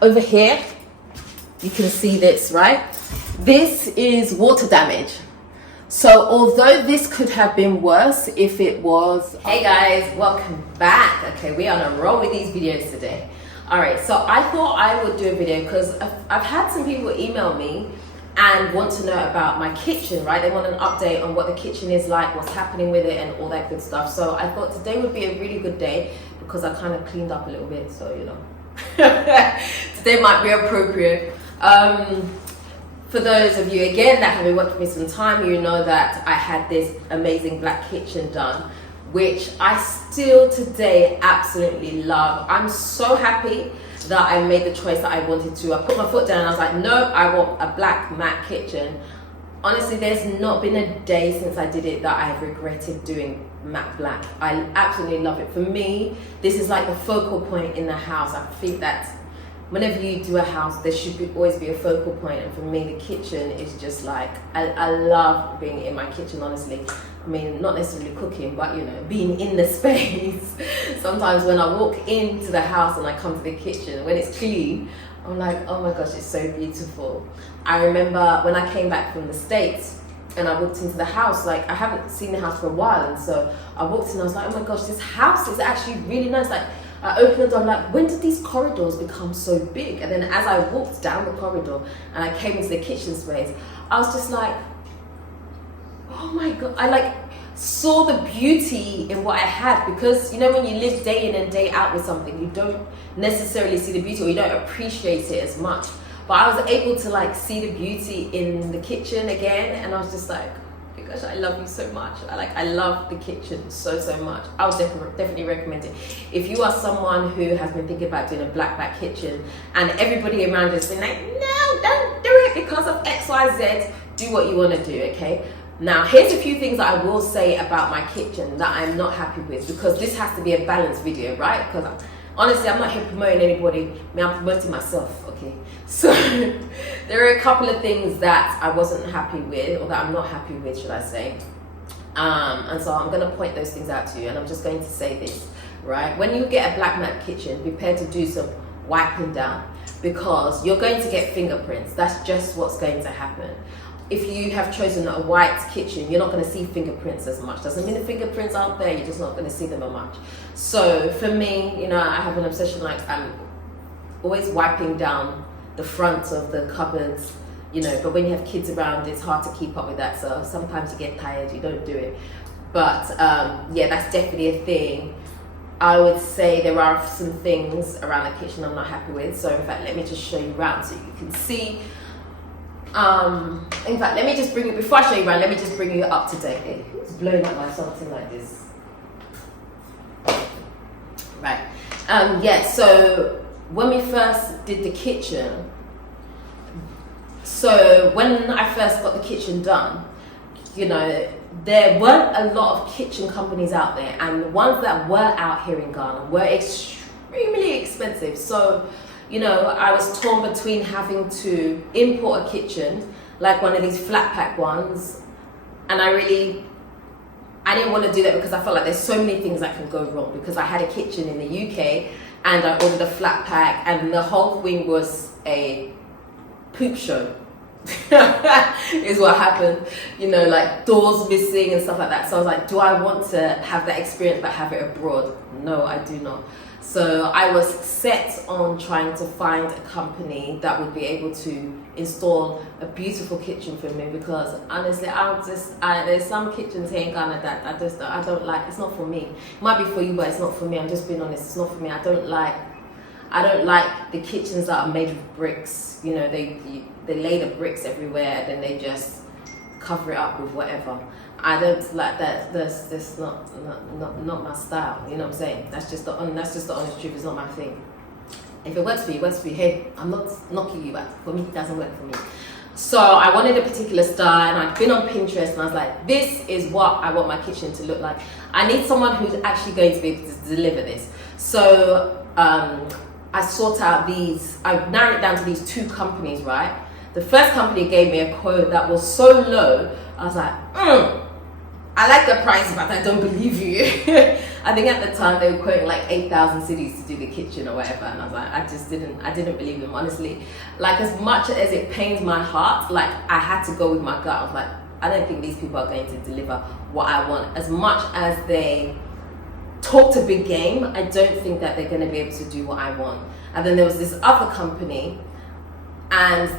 over here, you can see this, right? This is water damage. So although this could have been worse if it was... Hey guys, welcome back. Okay, we're on a roll with these videos today. All right, so I thought I would do a video because I've had some people email me and want to know about my kitchen, right? They want an update on what the kitchen is like, what's happening with it and all that good stuff. So I thought today would be a really good day because I kind of cleaned up a little bit, so you know. Today might be appropriate. For those of you again that have been watching me some time, you know that I had this amazing black kitchen done, which I still today absolutely love. I'm so happy that I made the choice that I wanted to. I put my foot down and I was like, no, I want a black matte kitchen. Honestly, there's not been a day since I did it that I have regretted doing matte black. I absolutely love it. For me, this is like the focal point in the house. I think that whenever you do a house, there should always be a focal point, and for me the kitchen is just like, I love being in my kitchen, honestly. I mean, not necessarily cooking, but you know, being in the space. Sometimes when I walk into the house and I come to the kitchen, when it's clean, I'm like, oh my gosh, it's so beautiful. I remember when I came back from the States and I walked into the house, like I haven't seen the house for a while, and so I walked in and I was like, oh my gosh, this house is actually really nice. Like, I opened the door, I'm like, when did these corridors become so big? And then as I walked down the corridor and I came into the kitchen space, I was just like, oh my God. I like saw the beauty in what I had, because you know, when you live day in and day out with something, you don't necessarily see the beauty, or you don't appreciate it as much. But I was able to like see the beauty in the kitchen again, and I was just like, gosh, I love you so much. I love the kitchen so much. I would definitely recommend it. If you are someone who has been thinking about doing a black back kitchen and everybody around you has been like, no, don't do it because of XYZ, do what you want to do, okay? Now, here's a few things that I will say about my kitchen that I'm not happy with, because this has to be a balanced video, right? Because honestly, I'm not here promoting anybody. I mean, I'm promoting myself, okay? So there are a couple of things that I wasn't happy with, or that I'm not happy with, should I say. And so I'm going to point those things out to you, and I'm just going to say this, right? When you get a black matte kitchen, prepare to do some wiping down, because you're going to get fingerprints. That's just what's going to happen. If you have chosen a white kitchen, you're not going to see fingerprints as much. Doesn't mean the fingerprints aren't there, you're just not going to see them as much. So for me, you know, I have an obsession, like I'm always wiping down the front of the cupboards, you know, but when you have kids around, it's hard to keep up with that. So sometimes you get tired, you don't do it. But yeah, that's definitely a thing. I would say there are some things around the kitchen I'm not happy with. So in fact, let me just show you around so you can see. In fact, let me just bring you, before I show you around, let me just bring you up to date. Hey, who's blowing up by something like this? Right. Yeah, so when we first did the kitchen, so when I first got the kitchen done, you know, there weren't a lot of kitchen companies out there, and the ones that were out here in Ghana were extremely expensive. So, you know, I was torn between having to import a kitchen, like one of these flat pack ones, and I didn't want to do that because I felt like there's so many things that can go wrong, because I had a kitchen in the UK and I ordered a flat pack and the whole thing was a poop show. Is what happened, you know, like doors missing and stuff like that. So I was like, do I want to have that experience but have it abroad? No, I do not. So I was set on trying to find a company that would be able to install a beautiful kitchen for me, because honestly, there's some kitchens here in Ghana that I don't like. It's not for me. It might be for you, but it's not for me. I'm just being honest. It's not for me. I don't like the kitchens that are made of bricks. You know, they lay the bricks everywhere, then they just cover it up with whatever. I don't like that. That's not my style. You know what I'm saying? That's just the honest truth. It's not my thing. If it works for you, it works for you. Hey, I'm not knocking you, but for me, it doesn't work for me. So I wanted a particular style, and I'd been on Pinterest, and I was like, this is what I want my kitchen to look like. I need someone who's actually going to be able to deliver this. So I sought out I narrowed it down to these two companies, right? The first company gave me a quote that was so low, I was like, I like the price, but I don't believe you. I think at the time they were quoting like 8,000 cities to do the kitchen or whatever, and I was like, I didn't believe them, honestly. Like, as much as it pains my heart, like, I had to go with my gut. I was like, I don't think these people are going to deliver what I want. As much as they talked a big game, I don't think that they're going to be able to do what I want. And then there was this other company, and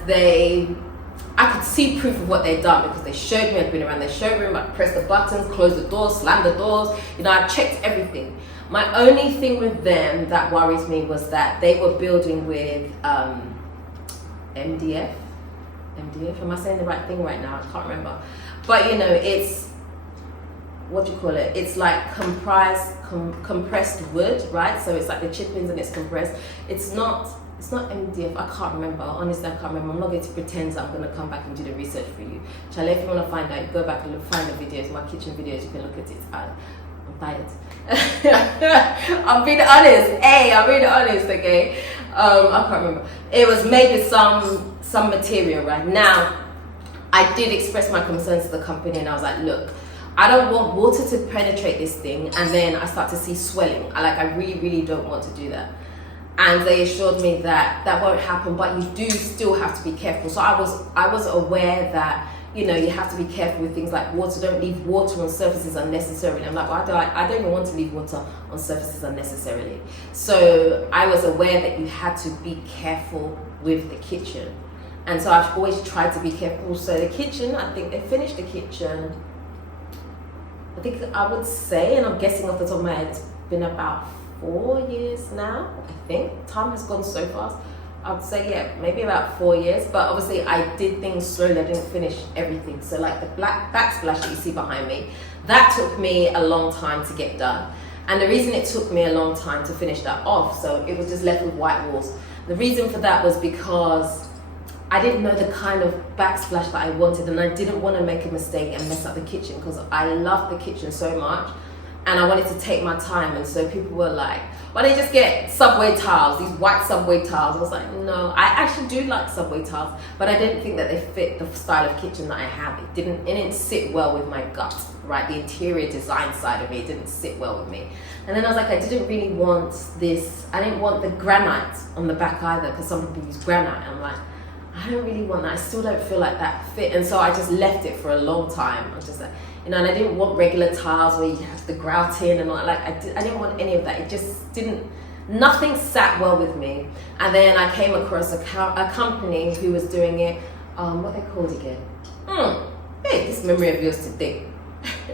I could see proof of what they'd done because they showed me. I'd been around their showroom, I'd pressed the buttons, closed the doors, slammed the doors, I checked everything. My only thing with them that worries me was that they were building with MDF, am I saying the right thing right now? I can't remember. But it's, what do you call it? It's like compressed wood, right? So it's like the chip-ins and it's compressed. It's not MDF, I can't remember. Honestly, I can't remember. I'm not going to pretend that I'm going to come back and do the research for you. Charlie, if you want to find out, go back and find the videos, my kitchen videos, you can look at it. I'm tired. I'm being honest. I'm being honest, okay? I can't remember. It was made with some material, right? Now, I did express my concerns to the company, and I was like, look, I don't want water to penetrate this thing and then I start to see swelling. I really, really don't want to do that. And they assured me that that won't happen, but you do still have to be careful. So I was aware that, you have to be careful with things like water. Don't leave water on surfaces unnecessarily. I'm like, well, I don't even want to leave water on surfaces unnecessarily. So I was aware that you had to be careful with the kitchen. And so I've always tried to be careful. So the kitchen, I think they finished the kitchen, I think I would say, and I'm guessing off the top of my head, it's been about 4 years now, I think. Time has gone so fast. I would say, yeah, maybe about 4 years. But obviously I did things slowly. I didn't finish everything. So like the black backsplash that you see behind me, that took me a long time to get done. And the reason it took me a long time to finish that off, so it was just left with white walls. The reason for that was because I didn't know the kind of backsplash that I wanted, and I didn't want to make a mistake and mess up the kitchen because I love the kitchen so much and I wanted to take my time. And so people were like, why don't you just get Subway tiles, these white Subway tiles? I was like, no, I actually do like Subway tiles, but I didn't think that they fit the style of kitchen that I have. It didn't sit well with my gut, right? The interior design side of me didn't sit well with me. And then I was like, I didn't really want this, I didn't want the granite on the back either, because some people use granite, and I'm like, I don't really want that. I still don't feel like that fit. And so I just left it for a long time. I was just like, and I didn't want regular tiles where you have the grout in and all. Like I didn't want any of that. It just nothing sat well with me. And then I came across a company who was doing it. What they called again? Hey, this memory of yours today.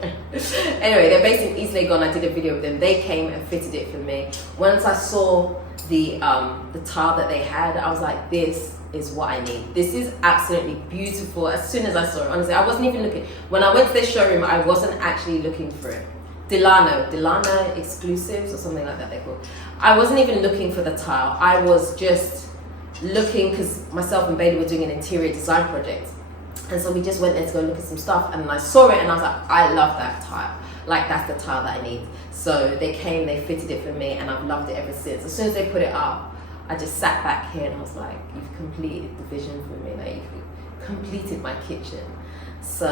Anyway, they're based in East Legon. I did a video with them. They came and fitted it for me. Once I saw the tile that they had, I was like, this is what I need. This is absolutely beautiful. As soon as I saw it, honestly, I wasn't even looking. When I went to their showroom, I wasn't actually looking for it. Dela exclusives or something like that they're called. I wasn't even looking for the tile. I was just looking because myself and Bailey were doing an interior design project. And so we just went there to go look at some stuff, and I saw it and I was like, I love that tile. Like, that's the tile that I need. So they came, they fitted it for me, and I've loved it ever since. As soon as they put it up, I just sat back here and I was like, you've completed the vision for me. Like, you've completed my kitchen. So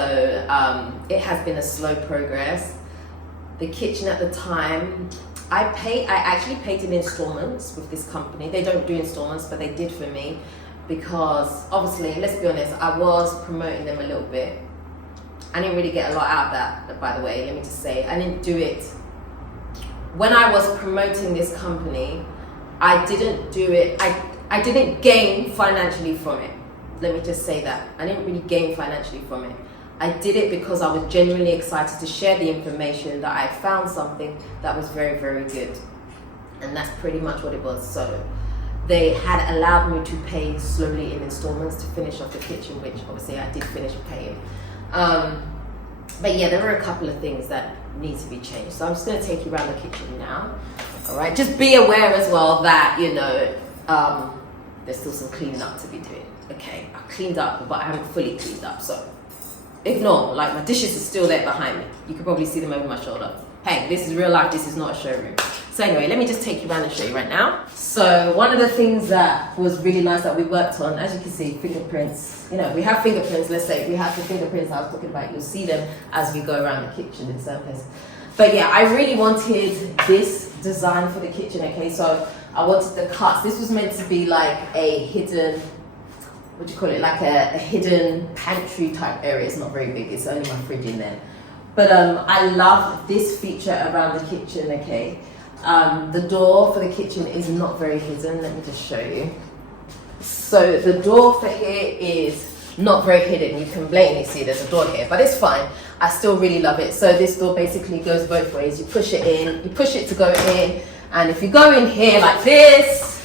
it has been a slow progress. The kitchen at the time, I actually paid in installments with this company. They don't do installments, but they did for me, because obviously, let's be honest, I was promoting them a little bit. I didn't really get a lot out of that, by the way. Let me just say, I didn't do it. When I was promoting this company, I didn't do it, I didn't gain financially from it. Let me just say that. I didn't really gain financially from it. I did it because I was genuinely excited to share the information that I found something that was very, very good. And that's pretty much what it was. So they had allowed me to pay slowly in installments to finish off the kitchen, which obviously I did finish paying. But yeah, there were a couple of things that need to be changed. So I'm just going to take you around the kitchen now. All right, just be aware as well that, there's still some cleaning up to be doing. Okay, I cleaned up, but I haven't fully cleaned up. So ignore, like, my dishes are still there behind me. You can probably see them over my shoulder. Hey, this is real life, this is not a showroom. So anyway, let me just take you around and show you right now. So one of the things that was really nice that we worked on, as you can see, fingerprints. We have fingerprints, let's say we have the fingerprints I was talking about. You'll see them as we go around the kitchen in certain places. But yeah, I really wanted this design for the kitchen, okay? So I wanted the cuts. This was meant to be like a hidden, what do you call it? Like a hidden pantry type area. It's not very big. It's only my fridge in there. But I love this feature around the kitchen, okay? The door for the kitchen is not very hidden. Let me just show you. So the door for here is not very hidden. You can blatantly see there's a door here, but it's fine. I still really love it. So this door basically goes both ways. You push it in, you push it to go in, and if you go in here like this,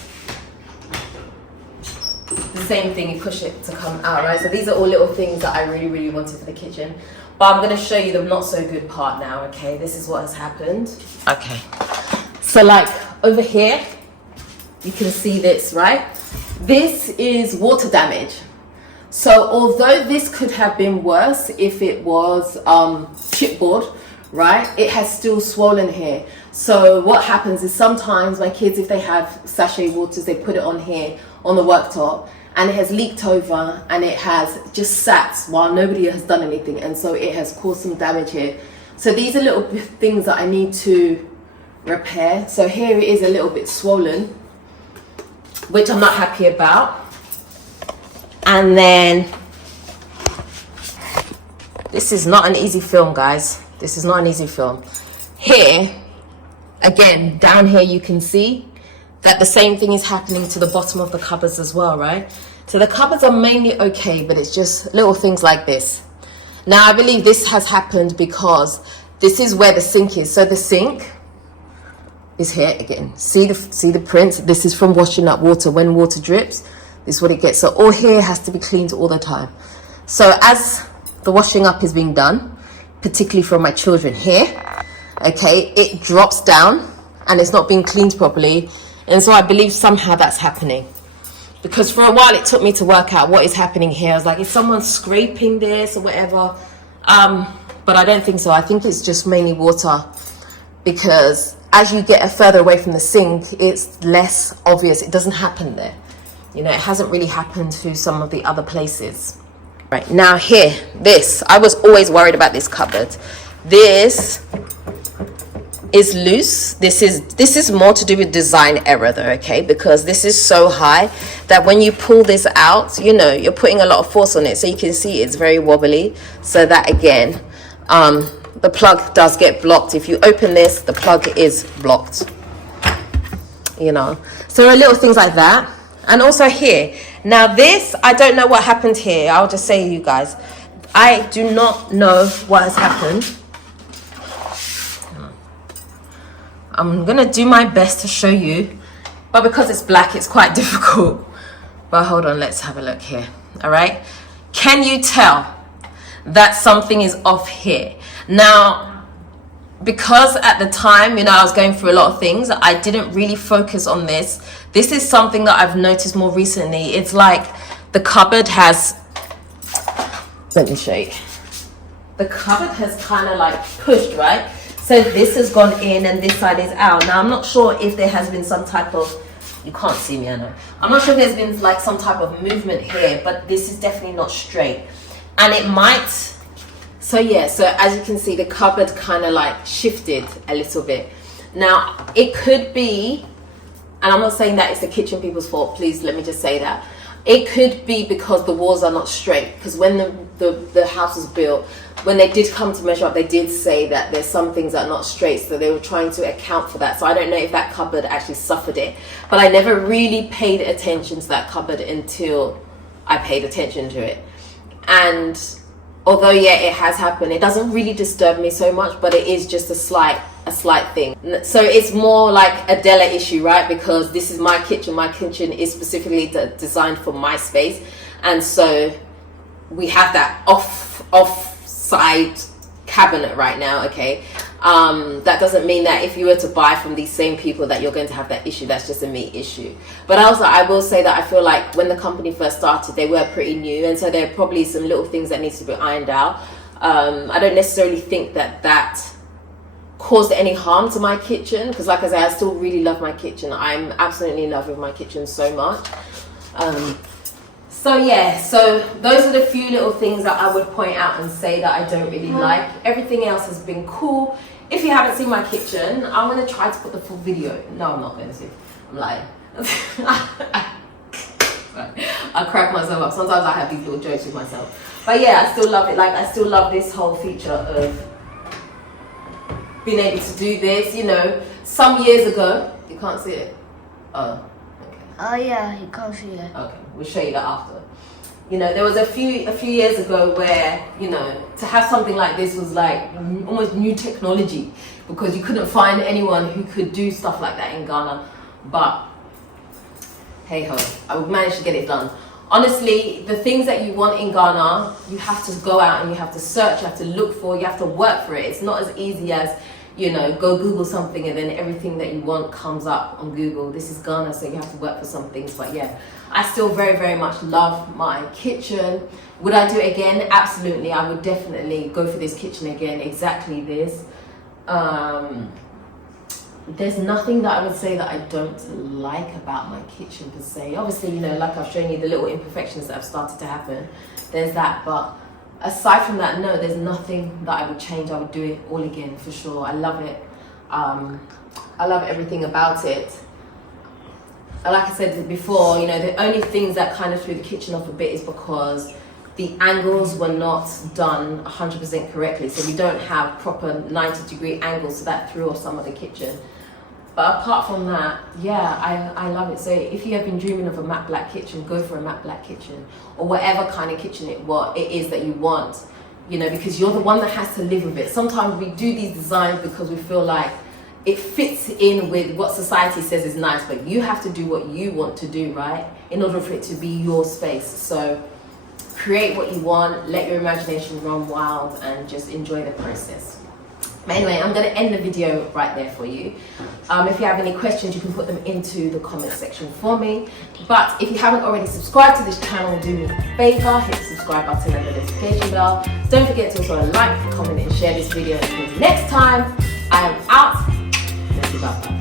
the same thing, you push it to come out, right? So these are all little things that I really, really wanted for the kitchen. But I'm going to show you the not so good part now, okay? This is what has happened. Okay. So like over here, you can see this, right? This is water damage. So although this could have been worse if it was chipboard, right? It has still swollen here. So what happens is sometimes my kids, if they have sachet waters, they put it on here on the worktop, and it has leaked over and it has just sat while nobody has done anything, and so it has caused some damage here. So these are little things that I need to repair. So here it is a little bit swollen, which I'm not happy about. And then this is not an easy film, guys. This is not an easy film. Here, again, down here you can see that the same thing is happening to the bottom of the cupboards as well, right? So the cupboards are mainly okay, but it's just little things like this. Now I believe this has happened because this is where the sink is. So the sink is here again. See the print? This is from washing up water. When water drips, this is what it gets. So all here has to be cleaned all the time. So as the washing up is being done, particularly from my children here, okay, it drops down and it's not being cleaned properly. And so I believe somehow that's happening. Because for a while it took me to work out what is happening here. I was like, is someone scraping this or whatever? But I don't think so. I think it's just mainly water, because as you get further away from the sink, it's less obvious. It doesn't happen there. You know, it hasn't really happened to some of the other places. Right, now here, this, I was always worried about this cupboard. This is loose. This is more to do with design error though, okay? Because this is so high that when you pull this out, you know, you're putting a lot of force on it. So you can see it's very wobbly. So that again, the plug does get blocked. If you open this, the plug is blocked, you know. So there are little things like that. And also here, now this, I don't know what happened here. I'll just say to you guys, I do not know what has happened. I'm gonna do my best to show you, but because it's black, it's quite difficult. But hold on, let's have a look here. All right, can you tell that something is off here? Now, because at the time, you know, I was going through a lot of things, I didn't really focus on this. This is something that I've noticed more recently. It's like the cupboard has, let me show you. The cupboard has kind of like pushed, right? So this has gone in and this side is out. Now, I'm not sure if there has been some type of, you can't see me, I know. I'm not sure if there's been like some type of movement here, but this is definitely not straight. And it might, so yeah, so as you can see, the cupboard kind of like shifted a little bit. Now, it could be, and I'm not saying that it's the kitchen people's fault, please let me just say that. It could be because the walls are not straight, because when the house was built, when they did come to measure up, they did say that there's some things that are not straight, so they were trying to account for that. So I don't know if that cupboard actually suffered it, but I never really paid attention to that cupboard until I paid attention to it. And although yeah, it has happened, it doesn't really disturb me so much, but it is just a slight thing. So it's more like a Dela issue, right? Because this is my kitchen. My kitchen is specifically designed for my space, and so we have that off-side cabinet right now, okay? That doesn't mean that if you were to buy from these same people that you're going to have that issue. That's just a me issue. But also, I will say that I feel like when the company first started, they were pretty new, and so there are probably some little things that needs to be ironed out. I don't necessarily think that caused any harm to my kitchen, because like I said, I still really love my kitchen. I'm absolutely in love with my kitchen so much. So yeah, so those are the few little things that I would point out and say that I don't really like. Everything else has been cool. if you haven't seen my kitchen, I'm going to try to put the full video. No, I'm not going to. I'm lying. I crack myself up. Sometimes I have these little jokes with myself. But yeah, I still love it. Like, I still love this whole feature of being able to do this. You know, some years ago, you can't see it. Oh, okay. Oh yeah, you can't see it. Okay, we'll show you that after. You know, there was a few years ago where, you know, to have something like this was like almost new technology, because you couldn't find anyone who could do stuff like that in Ghana. But hey ho, I managed to get it done. Honestly, the things that you want in Ghana, you have to go out and you have to search, you have to look for, you have to work for it. It's not as easy as, you know, go Google something and then everything that you want comes up on Google. This is Ghana, so you have to work for some things. But yeah, I still very, very much love my kitchen. Would I do it again? Absolutely. I would definitely go for this kitchen again, exactly this. There's nothing that I would say that I don't like about my kitchen per se. Obviously, you know, like I've shown you the little imperfections that have started to happen. There's that, but aside from that, no, there's nothing that I would change. I would do it all again for sure. I love it. I love everything about it. Like I said before, you know, the only things that kind of threw the kitchen off a bit is because the angles were not done 100% correctly. So we don't have proper 90-degree angles, so that threw off some of the kitchen. But apart from that, yeah, I love it. So if you have been dreaming of a matte black kitchen, go for a matte black kitchen, or whatever kind of kitchen it is that you want, you know, because you're the one that has to live with it. Sometimes we do these designs because we feel like it fits in with what society says is nice, but you have to do what you want to do, right? In order for it to be your space. So create what you want, let your imagination run wild, and just enjoy the process. But anyway, I'm going to end the video right there for you. If you have any questions, you can put them into the comment section for me. But if you haven't already subscribed to this channel, do me a favor, hit the subscribe button and the notification bell. Don't forget to also like, comment, and share this video. Until next time, I am out. Let's see about that.